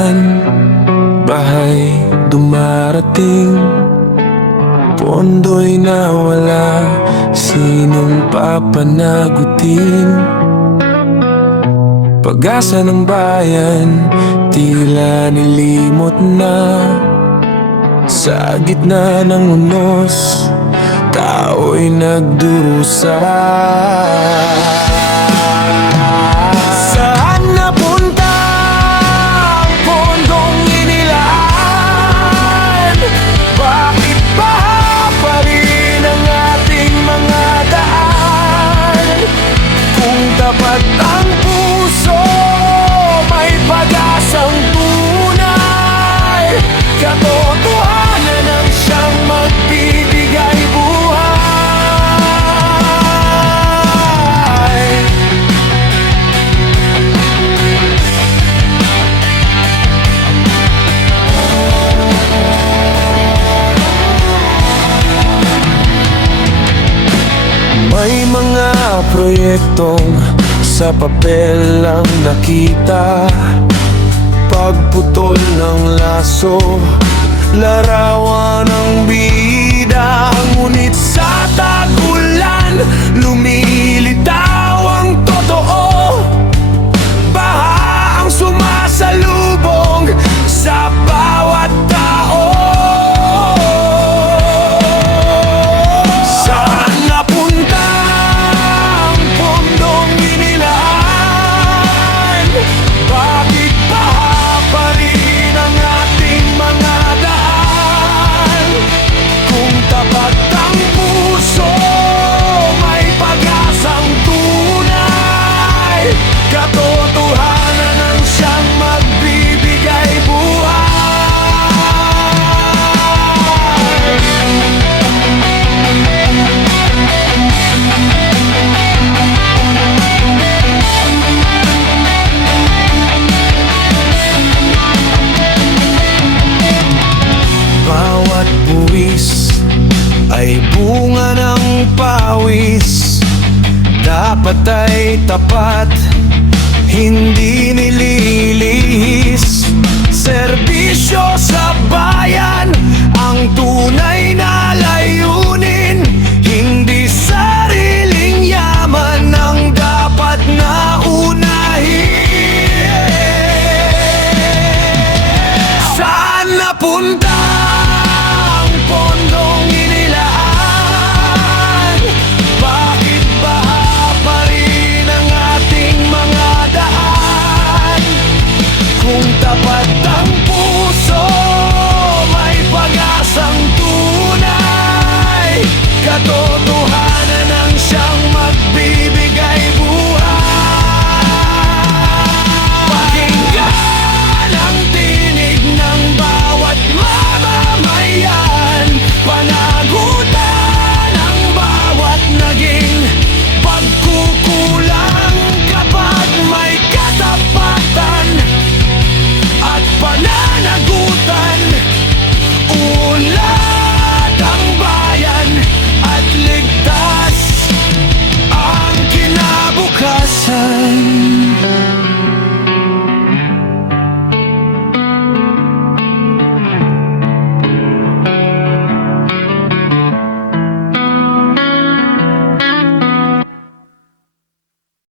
ulan, bahay dumarating, pondo'y nawala, sinong papanagutin? Pag-asa ng bayan, tila nilimot na. Sa gitna ng unos, tao'y nagdurusa. Saan napunta ang pondong inilaan? Bakit baha pa rin ang ating mga daan? Kung tapat ang puso, may pag-asang tunay, katotohanan ang siyang magbibigay buhay. May mga proyektong sa papel lang nakita, pagputol ng laso, larawan ng bida. Ngunit sa tag-ulan, lumilitaw ang totoo. Baha ang sumasalubong sa bawat tao. Saan napunta ang pondong inilaan? Bakit baha pa rin ang ating mga daan? Kung tapat ang puso, may pag-asang tunay, katotohanan ang siyang magbibigay buhay. Bawat buwis ay bunga ng pawis, dapat ay tapat, hindi nililihis. Serbisyo sa bayan ang tunay na layunin, hindi sariling yaman ang dapat na unahin. Saan napunta ang pondong inilaan? Bakit baha pa rin ang ating mga daan? Kung tapat ang puso,